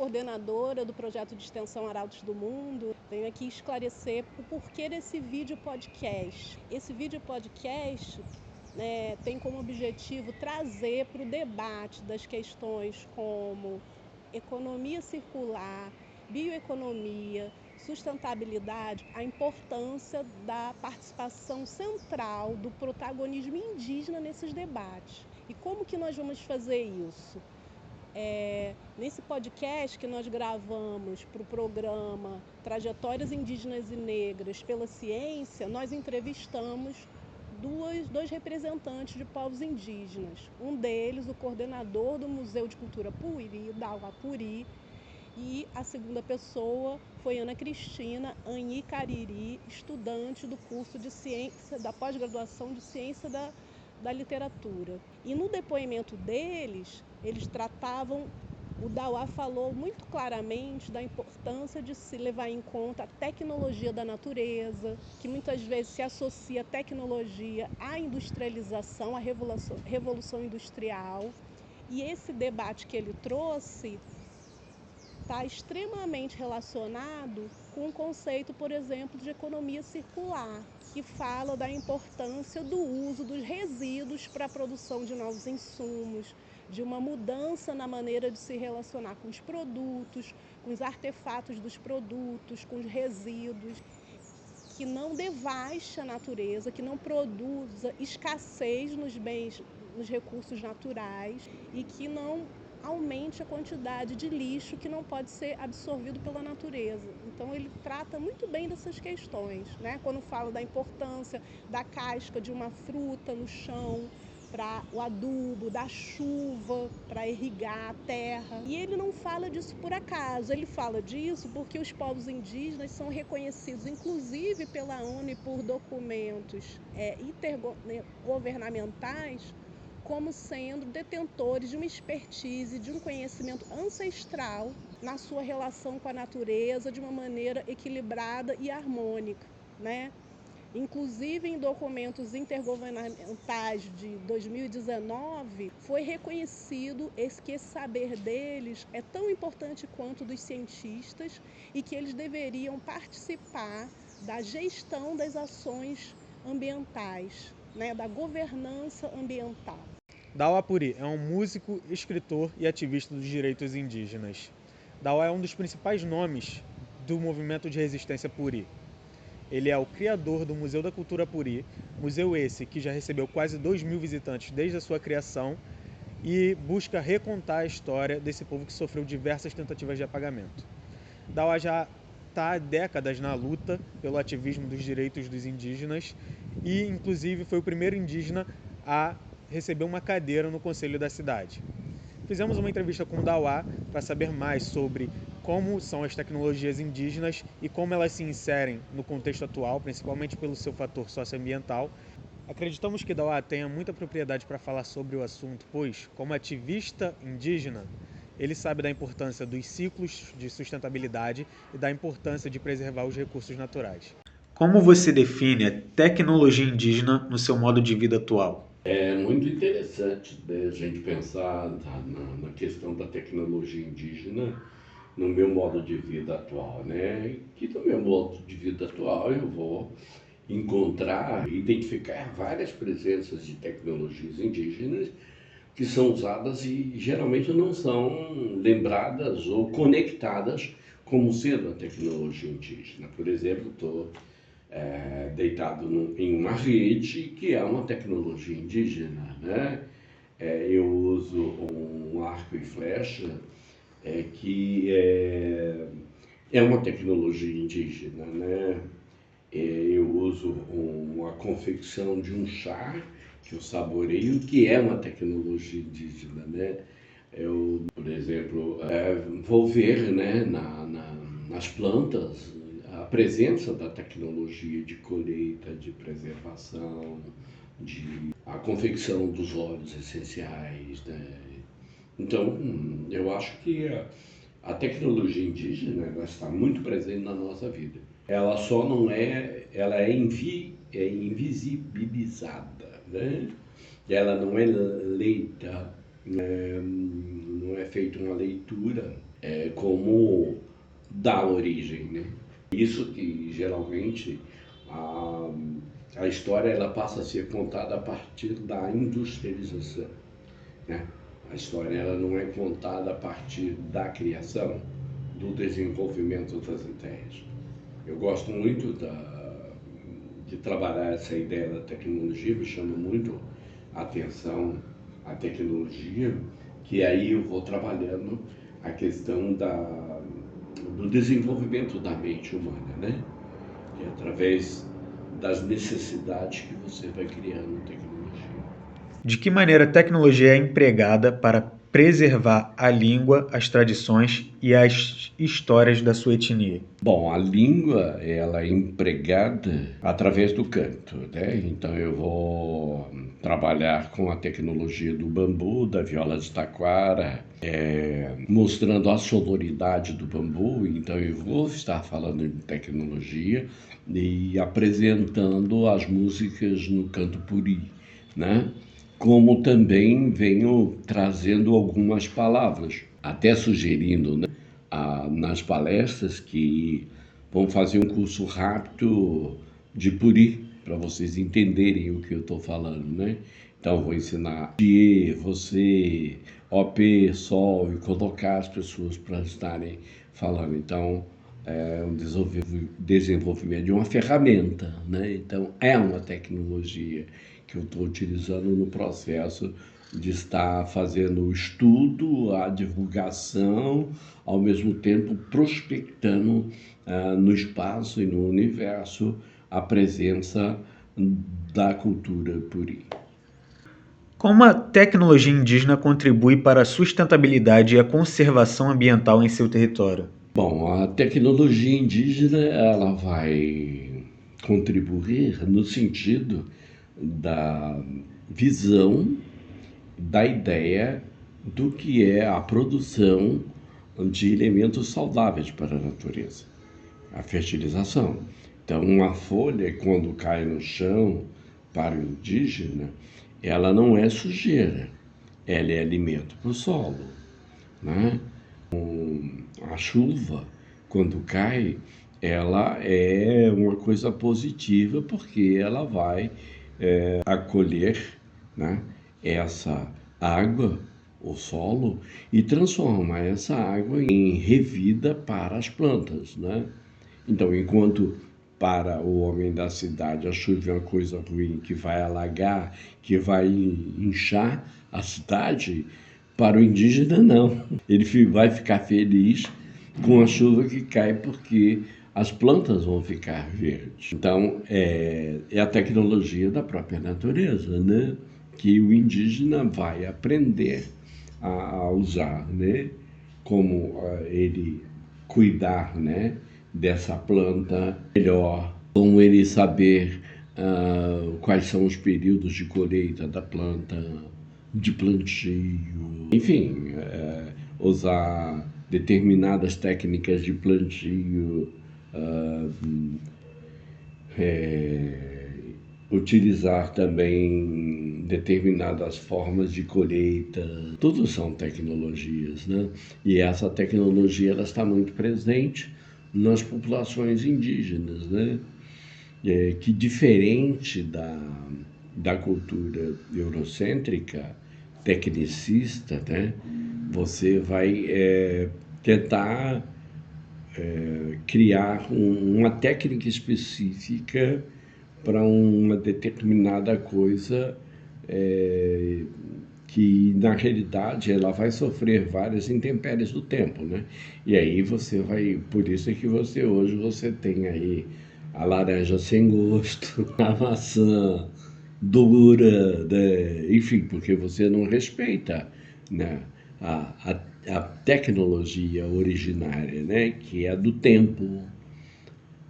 coordenadora do projeto de extensão Arautos do Mundo. Venho aqui esclarecer o porquê desse vídeo podcast. Esse vídeo podcast tem como objetivo trazer para o debate das questões como economia circular, bioeconomia, sustentabilidade, a importância da participação central do protagonismo indígena nesses debates. E como que nós vamos fazer isso? Nesse podcast que nós gravamos para o programa Trajetórias Indígenas e Negras pela Ciência, nós entrevistamos dois representantes de povos indígenas. Um deles, o coordenador do Museu de Cultura Puri, Dauá Puri, e a segunda pessoa foi Ana Cristina Anhi Cariri, estudante do curso de ciência, da pós-graduação de ciência da literatura. E no depoimento deles, eles tratavam, o Dauá falou muito claramente da importância de se levar em conta a tecnologia da natureza, que muitas vezes se associa a tecnologia à industrialização, à revolução industrial. E esse debate que ele trouxe está extremamente relacionado com o conceito, por exemplo, de economia circular, que fala da importância do uso dos resíduos para a produção de novos insumos, de uma mudança na maneira de se relacionar com os produtos, com os artefatos dos produtos, com os resíduos, que não devaste a natureza, que não produza escassez nos bens, nos recursos naturais e que não aumente a quantidade de lixo que não pode ser absorvido pela natureza. Então ele trata muito bem dessas questões, Quando fala da importância da casca de uma fruta no chão para o adubo, da chuva para irrigar a terra. E ele não fala disso por acaso, ele fala disso porque os povos indígenas são reconhecidos, inclusive pela ONU e por documentos intergovernamentais, como sendo detentores de uma expertise, de um conhecimento ancestral na sua relação com a natureza de uma maneira equilibrada e harmônica, Inclusive em documentos intergovernamentais de 2019, foi reconhecido que esse saber deles é tão importante quanto dos cientistas e que eles deveriam participar da gestão das ações ambientais, da governança ambiental. Dauá Puri é um músico, escritor e ativista dos direitos indígenas. Dauá é um dos principais nomes do movimento de resistência Puri. Ele é o criador do Museu da Cultura Puri, museu esse que já recebeu quase 2.000 visitantes desde a sua criação e busca recontar a história desse povo que sofreu diversas tentativas de apagamento. Dauá já está há décadas na luta pelo ativismo dos direitos dos indígenas e, inclusive, foi o primeiro indígena a receber uma cadeira no conselho da cidade. Fizemos uma entrevista com o Dauá para saber mais sobre como são as tecnologias indígenas e como elas se inserem no contexto atual, principalmente pelo seu fator socioambiental. Acreditamos que Dauá tenha muita propriedade para falar sobre o assunto, pois, como ativista indígena, ele sabe da importância dos ciclos de sustentabilidade e da importância de preservar os recursos naturais. Como você define a tecnologia indígena no seu modo de vida atual? É muito interessante a gente pensar na questão da tecnologia indígena no meu modo de vida atual, Que no meu modo de vida atual eu vou encontrar, identificar várias presenças de tecnologias indígenas que são usadas e geralmente não são lembradas ou conectadas como sendo a tecnologia indígena. Por exemplo, estou deitado em uma rede que é uma tecnologia indígena, eu uso um arco e flecha que é uma tecnologia indígena, eu uso uma confecção de um chá que eu saboreio, que é uma tecnologia indígena, Eu, por exemplo, vou ver, nas plantas a presença da tecnologia de colheita, de preservação, a confecção dos óleos essenciais, Então, eu acho que a tecnologia indígena ela está muito presente na nossa vida. Ela só não ela é invisibilizada, Ela não é leita, não é feita uma leitura como dá origem, né? Isso que geralmente a história ela passa a ser contada a partir da industrialização, né? A história ela não é contada a partir da criação, do desenvolvimento das ideias. Eu gosto muito de trabalhar essa ideia da tecnologia, me chama muito a atenção a tecnologia, que aí eu vou trabalhando a questão do desenvolvimento da mente humana, né? Que é através das necessidades que você vai criando tecnologia. De que maneira a tecnologia é empregada para preservar a língua, as tradições e as histórias da sua etnia? Bom, a língua ela é empregada através do canto, né? Então eu vou trabalhar com a tecnologia do bambu, da viola de taquara, mostrando a sonoridade do bambu. Então eu vou estar falando de tecnologia e apresentando as músicas no canto puri, né? Como também venho trazendo algumas palavras, até sugerindo, né, nas palestras que vão fazer um curso rápido de puri, para vocês entenderem o que eu estou falando, né? Então, vou ensinar você, OP, sol, e colocar as pessoas para estarem falando. Então, é um desenvolvimento de uma ferramenta, né? Então, é uma tecnologia que eu estou utilizando no processo de estar fazendo o estudo, a divulgação, ao mesmo tempo prospectando no espaço e no universo a presença da cultura puri. Como a tecnologia indígena contribui para a sustentabilidade e a conservação ambiental em seu território? Bom, a tecnologia indígena ela vai contribuir no sentido da visão, da ideia do que é a produção de elementos saudáveis para a natureza, a fertilização. Então, uma folha, quando cai no chão para o indígena, ela não é sujeira, ela é alimento para o solo, né? A chuva, quando cai, ela é uma coisa positiva porque ela vai acolher, né, essa água, o solo, e transformar essa água em revida para as plantas, né? Então, enquanto para o homem da cidade a chuva é uma coisa ruim que vai alagar, que vai inchar a cidade, para o indígena não. Ele vai ficar feliz com a chuva que cai porque as plantas vão ficar verdes. Então, é a tecnologia da própria natureza, né? Que o indígena vai aprender a usar, né? Como ele cuidar, né, dessa planta melhor, como ele saber quais são os períodos de colheita da planta, de plantio, enfim, usar determinadas técnicas de plantio, utilizar também determinadas formas de colheita, tudo são tecnologias, né? E essa tecnologia ela está muito presente nas populações indígenas, né? Que diferente da cultura eurocêntrica, tecnicista, né? Você vai tentar criar uma técnica específica para uma determinada coisa que, na realidade, ela vai sofrer várias intempéries do tempo, né? E aí você vai... Por isso é que hoje você tem aí a laranja sem gosto, a maçã dura, né? Enfim, porque você não respeita, né, a tecnologia originária, né, que é do tempo,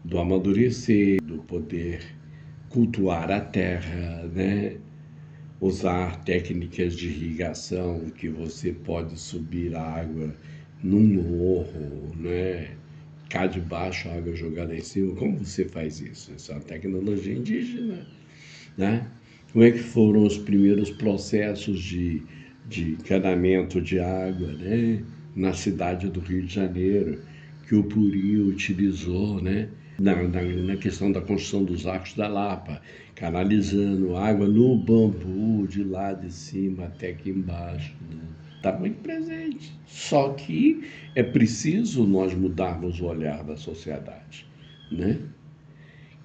do amadurecer, do poder cultuar a terra, né, usar técnicas de irrigação que você pode subir a água num morro, né, cá de baixo a água jogada em cima. Como você faz isso? Essa é uma tecnologia indígena, né? Como é que foram os primeiros processos de encanamento de água, né? na cidade do Rio de Janeiro, que o Puri utilizou, né, na questão da construção dos Arcos da Lapa, canalizando água no bambu de lá de cima até aqui embaixo. Né? Está muito presente. Só que é preciso nós mudarmos o olhar da sociedade, né?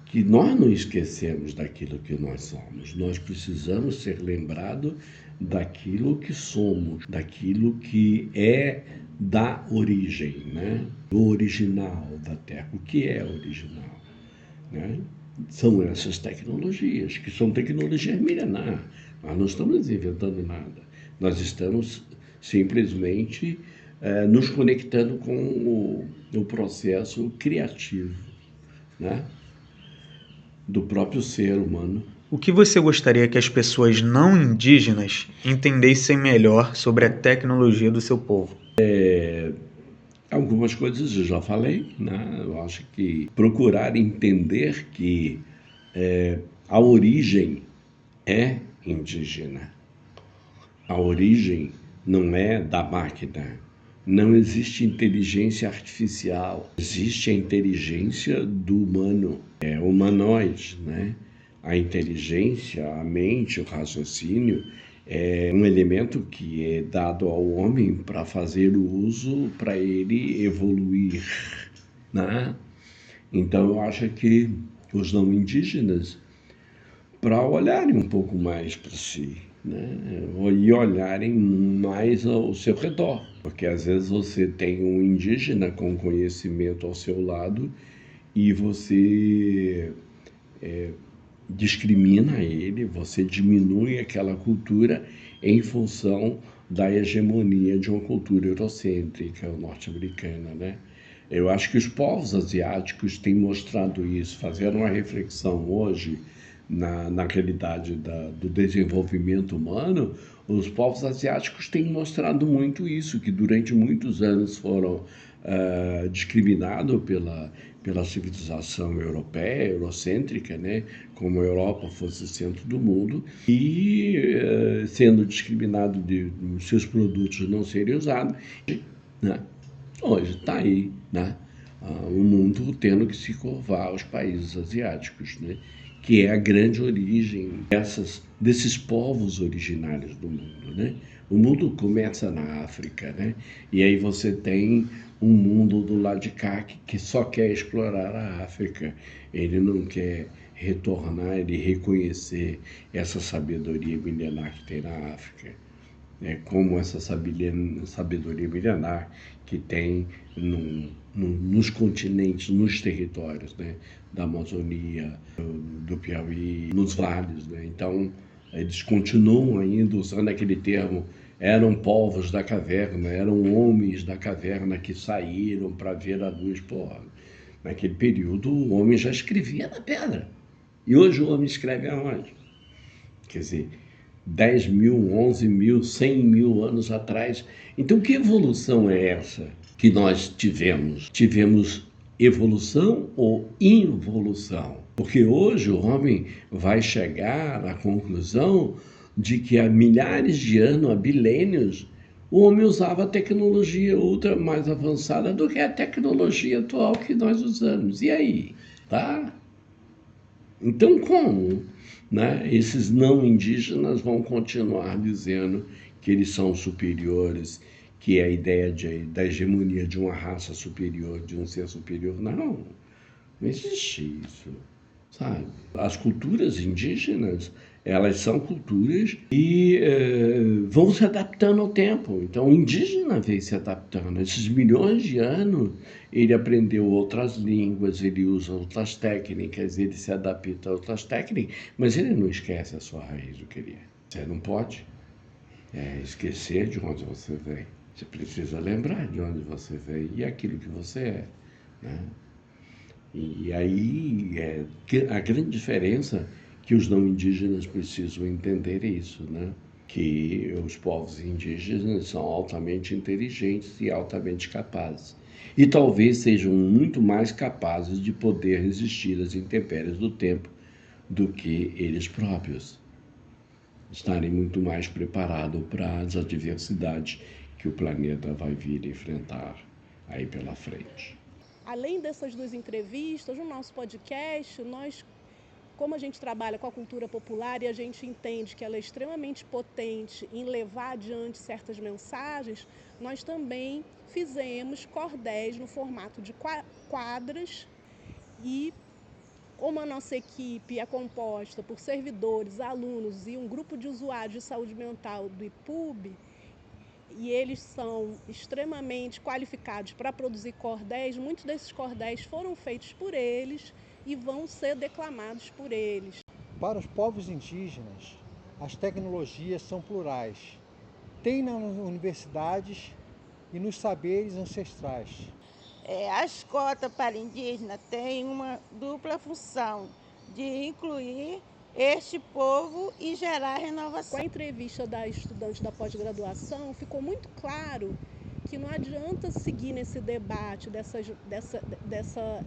Que nós não esquecemos daquilo que nós somos. Nós precisamos ser lembrados daquilo que somos, daquilo que é da origem, né? Do original da Terra. O que é original? Né? São essas tecnologias, que são tecnologias milenares. Nós não estamos inventando nada. Nós estamos simplesmente nos conectando com o processo criativo, né? Do próprio ser humano. O que você gostaria que as pessoas não indígenas entendessem melhor sobre a tecnologia do seu povo? Algumas coisas eu já falei, né? Eu acho que procurar entender que a origem é indígena. A origem não é da máquina. Não existe inteligência artificial. Existe a inteligência do humano. É humanoide, né? A inteligência, a mente, o raciocínio é um elemento que é dado ao homem para fazer o uso, para ele evoluir, né? Então eu acho que os não indígenas, para olharem um pouco mais para si, né? E olharem mais ao seu redor, porque às vezes você tem um indígena com conhecimento ao seu lado e você discrimina ele, você diminui aquela cultura em função da hegemonia de uma cultura eurocêntrica, norte-americana, né? Eu acho que os povos asiáticos têm mostrado isso, fazendo uma reflexão hoje na realidade do desenvolvimento humano. Os povos asiáticos têm mostrado muito isso, que durante muitos anos foram discriminados pela civilização europeia, eurocêntrica, né? Como a Europa fosse o centro do mundo, e sendo discriminado de seus produtos não serem usados, né? Hoje está aí, né? O mundo tendo que se curvar aos países asiáticos, né? Que é a grande origem desses povos originários do mundo, né? O mundo começa na África, né? E aí você tem um mundo do lado de cá que só quer explorar a África. Ele não quer retornar, ele reconhecer essa sabedoria milenar que tem na África. Como essa sabedoria milenar que tem nos continentes, nos territórios, né? Da Amazônia, do Piauí, nos vales, né? Então, eles continuam ainda usando aquele termo, eram povos da caverna, eram homens da caverna que saíram para ver a luz. Porra, naquele período o homem já escrevia na pedra. E hoje o homem escreve aonde? Quer dizer, 10 mil, 11 mil, 100 mil anos atrás. Então, que evolução é essa que nós tivemos? Tivemos evolução ou involução? Porque hoje o homem vai chegar à conclusão de que há milhares de anos, há milênios, o homem usava tecnologia ultra mais avançada do que a tecnologia atual que nós usamos. E aí? Tá? Então, como, né, esses não indígenas vão continuar dizendo que eles são superiores, que é a ideia da hegemonia de uma raça superior, de um ser superior? Não existe isso, sabe? As culturas indígenas, elas são culturas que vão se adaptando ao tempo. Então, o indígena vem se adaptando. Esses milhões de anos, ele aprendeu outras línguas, ele usa outras técnicas, ele se adapta a outras técnicas, mas ele não esquece a sua raiz, o que ele é. Você não pode esquecer de onde você vem. Você precisa lembrar de onde você vem e aquilo que você é, né? E aí, a grande diferença que os não indígenas precisam entender é isso, né? Que os povos indígenas são altamente inteligentes e altamente capazes. E talvez sejam muito mais capazes de poder resistir às intempéries do tempo do que eles próprios. Estarem muito mais preparados para as adversidades que que o planeta vai vir enfrentar aí pela frente. Além dessas 2 entrevistas, no nosso podcast, como a gente trabalha com a cultura popular e a gente entende que ela é extremamente potente em levar adiante certas mensagens, nós também fizemos cordéis no formato de quadras e, como a nossa equipe é composta por servidores, alunos e um grupo de usuários de saúde mental do IPUB, e eles são extremamente qualificados para produzir cordéis, muitos desses cordéis foram feitos por eles e vão ser declamados por eles. Para os povos indígenas, as tecnologias são plurais. Tem nas universidades e nos saberes ancestrais. As cotas para indígenas têm uma dupla função de incluir este povo e gerar renovação. Com a entrevista da estudante da pós-graduação, ficou muito claro que não adianta seguir nesse debate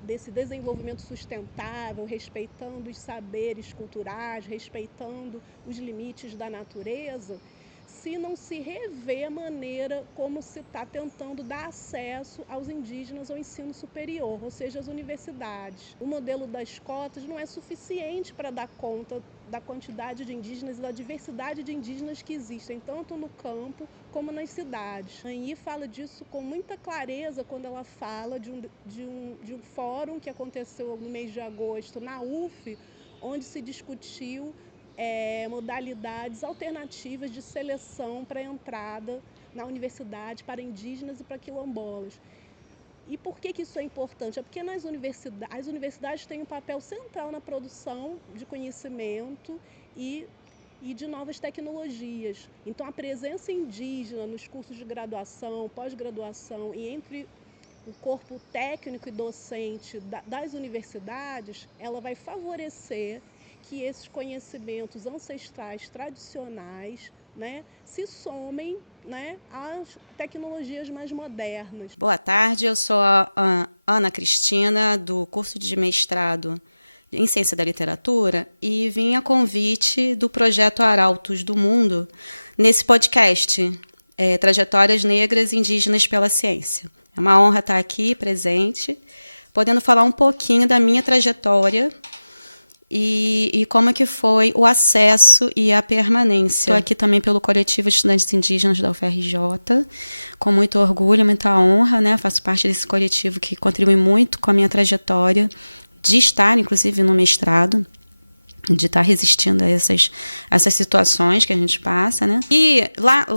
desse desenvolvimento sustentável, respeitando os saberes culturais, respeitando os limites da natureza, se não se rever a maneira como se está tentando dar acesso aos indígenas ao ensino superior, ou seja, às universidades. O modelo das cotas não é suficiente para dar conta da quantidade de indígenas e da diversidade de indígenas que existem, tanto no campo como nas cidades. A Anhí fala disso com muita clareza quando ela fala de um fórum que aconteceu no mês de agosto na UF, onde se discutiu modalidades alternativas de seleção para entrada na universidade para indígenas e para quilombolas. E por que isso é importante? É porque as universidades têm um papel central na produção de conhecimento e de novas tecnologias. Então, a presença indígena nos cursos de graduação, pós-graduação e entre o corpo técnico e docente das universidades, ela vai favorecer que esses conhecimentos ancestrais tradicionais, né, se somem, né, às tecnologias mais modernas. Boa tarde, eu sou a Ana Cristina, do curso de mestrado em Ciência da Literatura, e vim a convite do projeto Arautos do Mundo nesse podcast, Trajetórias Negras e Indígenas pela Ciência. É uma honra estar aqui presente, podendo falar um pouquinho da minha trajetória e como é que foi o acesso e a permanência. Estou aqui também pelo Coletivo de Estudantes Indígenas da UFRJ, com muito orgulho, muita honra, né? Faço parte desse coletivo que contribui muito com a minha trajetória de estar, inclusive, no mestrado, de estar resistindo a essas situações que a gente passa, né? E lá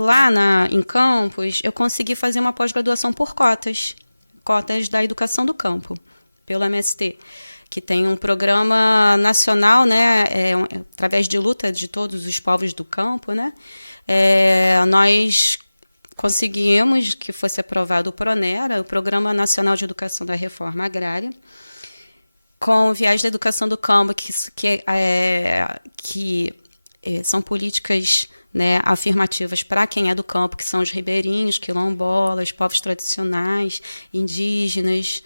em Campos, eu consegui fazer uma pós-graduação por cotas da educação do campo, pelo MST, que tem um programa nacional, né, através de luta de todos os povos do campo, né, nós conseguimos que fosse aprovado o PRONERA, o Programa Nacional de Educação da Reforma Agrária, com o viés da educação do campo, que são políticas, né, afirmativas para quem é do campo, que são os ribeirinhos, quilombolas, povos tradicionais, indígenas.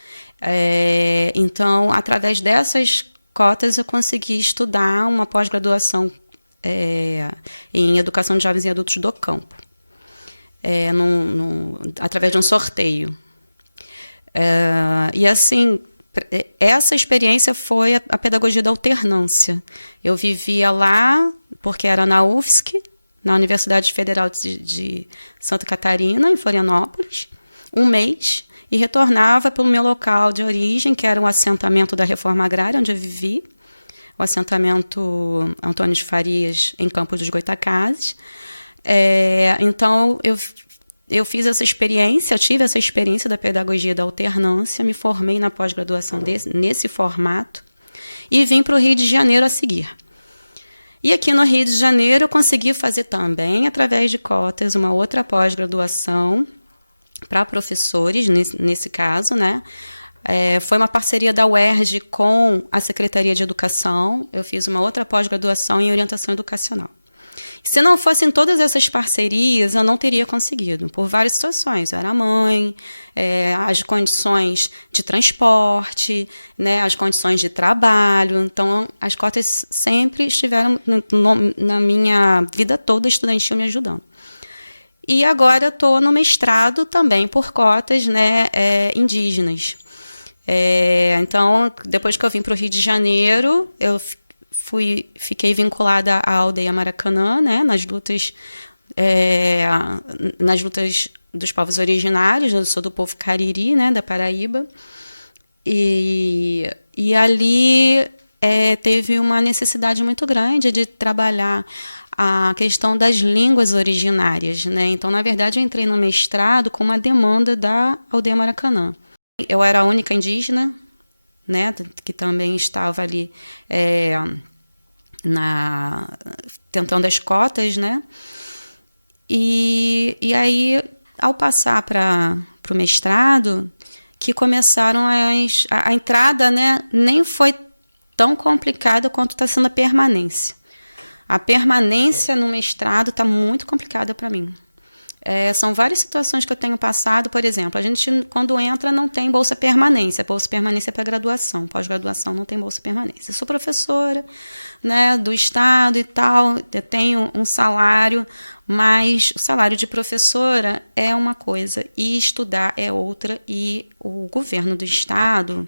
Então, através dessas cotas, eu consegui estudar uma pós-graduação em educação de jovens e adultos do campo, através de um sorteio. E assim, essa experiência foi a pedagogia da alternância. Eu vivia lá, porque era na UFSC, na Universidade Federal de Santa Catarina, em Florianópolis, um mês, e retornava pelo meu local de origem, que era o assentamento da Reforma Agrária, onde eu vivi, o assentamento Antônio de Farias, em Campos dos Goitacazes. Então, eu fiz essa experiência, eu tive essa experiência da pedagogia da alternância, me formei na pós-graduação nesse formato e vim para o Rio de Janeiro a seguir. E aqui no Rio de Janeiro eu consegui fazer também, através de cotas, uma outra pós-graduação para professores, nesse caso, né? Foi uma parceria da UERJ com a Secretaria de Educação. Eu fiz uma outra pós-graduação em orientação educacional. Se não fossem todas essas parcerias, eu não teria conseguido, por várias situações. Eu era mãe, as condições de transporte, né, as condições de trabalho. Então, as cotas sempre estiveram na minha vida toda estudantil me ajudando. E agora estou no mestrado também por cotas, né, indígenas. Então, depois que eu vim para o Rio de Janeiro, eu fiquei vinculada à aldeia Maracanã, né, nas lutas dos povos originários. Eu sou do povo Cariri, né, da Paraíba. E ali teve uma necessidade muito grande de trabalhar a questão das línguas originárias, né? Então, na verdade, eu entrei no mestrado com uma demanda da aldeia Maracanã. Eu era a única indígena, né, que também estava ali tentando as cotas, né? E aí, ao passar para o mestrado, que começaram a entrada, né, nem foi tão complicada quanto está sendo a permanência. A permanência no mestrado está muito complicada para mim. São várias situações que eu tenho passado. Por exemplo, a gente, quando entra, não tem bolsa permanência. Bolsa permanência é para graduação. Pós-graduação não tem bolsa permanência. Eu sou professora, né, do Estado e tal, eu tenho um salário, mas o salário de professora é uma coisa e estudar é outra, e o governo do Estado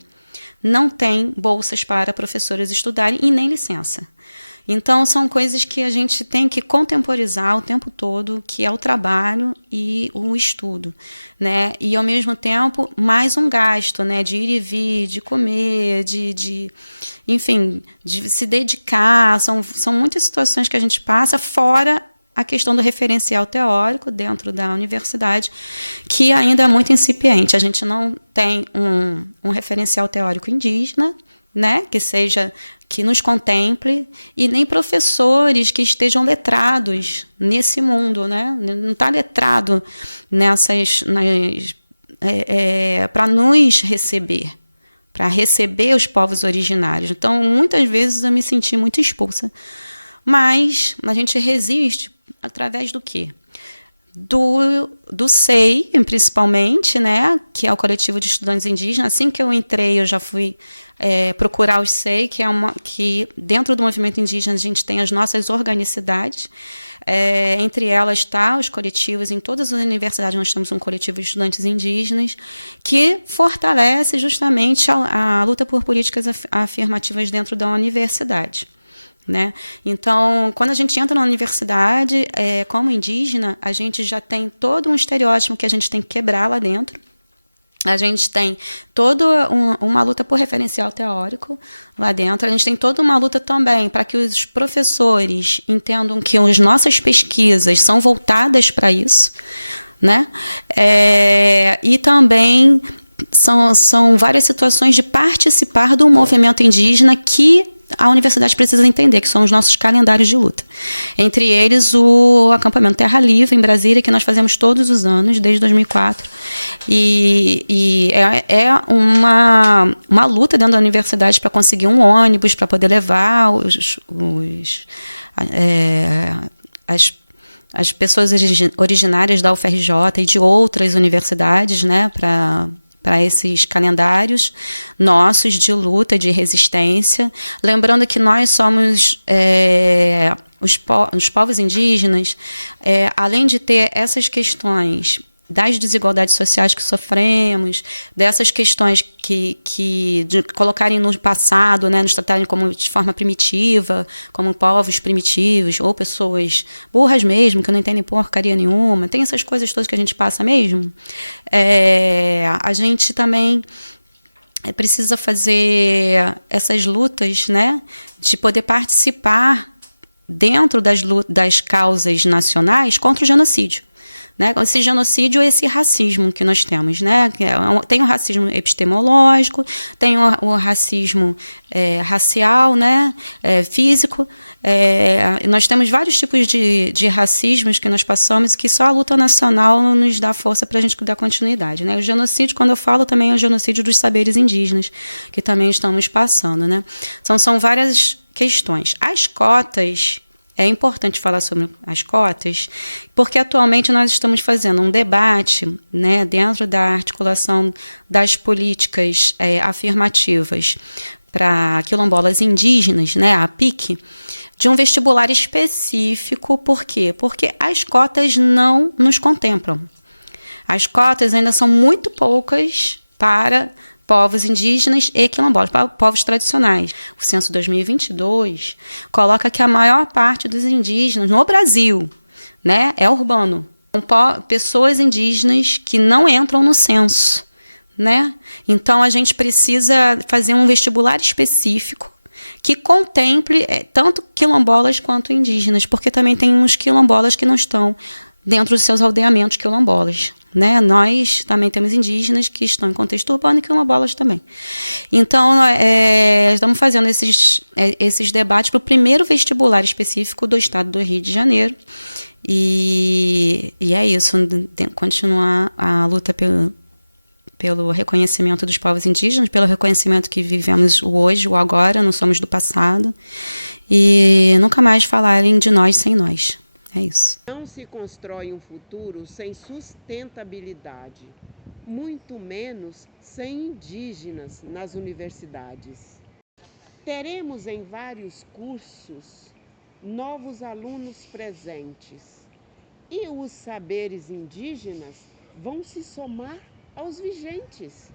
não tem bolsas para professoras estudarem e nem licença. Então, são coisas que a gente tem que contemporizar o tempo todo, que é o trabalho e o estudo, né? E, ao mesmo tempo, mais um gasto, né? De ir e vir, de comer, enfim, de se dedicar. São muitas situações que a gente passa, fora a questão do referencial teórico dentro da universidade, que ainda é muito incipiente. A gente não tem um referencial teórico indígena, né, que nos contemple, e nem professores que estejam letrados nesse mundo, né? Não está letrado para nos receber, para receber os povos originários. Então, muitas vezes eu me senti muito expulsa. Mas a gente resiste através do quê? Do SEI, principalmente, né, que é o Coletivo de Estudantes Indígenas. Assim que eu entrei, eu já fui procurar o SEI, que dentro do movimento indígena a gente tem as nossas organicidades. Entre elas os coletivos. Em todas as universidades nós temos um coletivo de estudantes indígenas que fortalece justamente a luta por políticas afirmativas dentro da universidade, né? Então, quando a gente entra na universidade, como indígena, a gente já tem todo um estereótipo que a gente tem que quebrar lá dentro. A gente tem toda uma luta por referencial teórico lá dentro. A gente tem toda uma luta também para que os professores entendam que as nossas pesquisas são voltadas para isso, né? E também são várias situações de participar do movimento indígena que a universidade precisa entender, que são os nossos calendários de luta. Entre eles, o acampamento Terra Livre, em Brasília, que nós fazemos todos os anos, desde 2004. E é uma luta dentro da universidade para conseguir um ônibus, para poder levar as pessoas originárias da UFRJ e de outras universidades, né, para esses calendários nossos de luta, de resistência. Lembrando que nós somos os povos indígenas, além de ter essas questões das desigualdades sociais que sofremos, dessas questões de colocarem no passado, né, nos tratarem como de forma primitiva, como povos primitivos, ou pessoas burras mesmo, que não entendem porcaria nenhuma, tem essas coisas todas que a gente passa mesmo. A gente também precisa fazer essas lutas, né, de poder participar dentro das causas nacionais contra o genocídio. Né, esse genocídio, esse racismo que nós temos, né? Tem o racismo epistemológico, tem o racismo racial, né? Físico. Nós temos vários tipos de racismos que nós passamos, que só a luta nacional nos dá força para a gente dar continuidade, né? O genocídio, quando eu falo, também é o genocídio dos saberes indígenas, que também estamos passando, né? Então, são várias questões. As cotas... É importante falar sobre as cotas, porque atualmente nós estamos fazendo um debate, né, dentro da articulação das políticas afirmativas para quilombolas indígenas, né, a PIC, de um vestibular específico. Por quê? Porque as cotas não nos contemplam. As cotas ainda são muito poucas para povos indígenas e quilombolas, para povos tradicionais. O censo 2022 coloca que a maior parte dos indígenas no Brasil, né, é urbano. São pessoas indígenas que não entram no censo, né? Então, a gente precisa fazer um vestibular específico que contemple tanto quilombolas quanto indígenas, porque também tem uns quilombolas que não estão dentro dos seus aldeamentos quilombolas, né? Nós também temos indígenas que estão em contexto urbano e quilombolas também. Então, estamos fazendo esses debates para o primeiro vestibular específico do estado do Rio de Janeiro. E é isso, continuar a luta pelo reconhecimento dos povos indígenas, pelo reconhecimento que vivemos o hoje, o agora, não somos do passado, e nunca mais falarem de nós sem nós. É isso. Não se constrói um futuro sem sustentabilidade, muito menos sem indígenas nas universidades. Teremos em vários cursos novos alunos presentes e os saberes indígenas vão se somar aos vigentes.